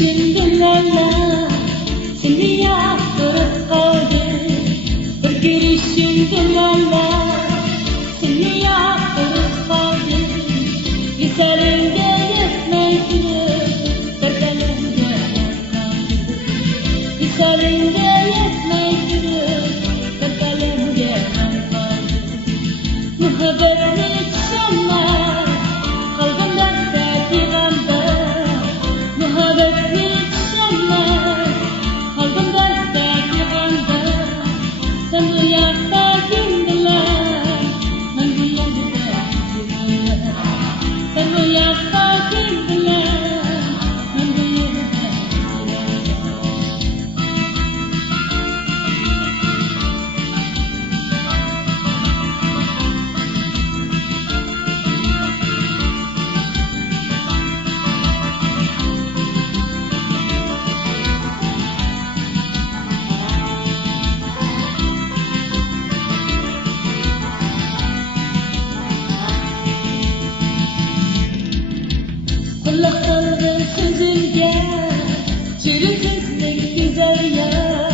Düşündülerle seni yaptırıp kaldı. Bir girişimdilerle seni yaptırıp kaldı. Yüzlerinde yetmedi, dertlerinde kaldı. Yüzlerinde yetmedi, dertlerinde kaldı. Muhabbetini içenler kalbimde dertliğimde. Muhabbetini içenler kalbimde dertliğimde. Sen bu yakta kimdiler, ben bu yerde kimdiler. Sen bu yakta kimdiler, ben bu yerde kulak saldım sözünge, çürütüzlük güzel ya.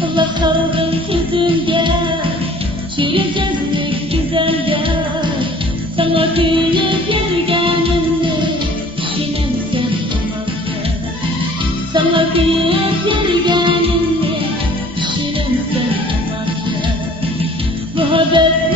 Kulak saldım sözünge, çürütüzlük güzel ya. Sana gülüp yürgenimle düşünem sen olmazsa. Sana gülüp yürgenimle düşünem sen olmazsa. Muhabbet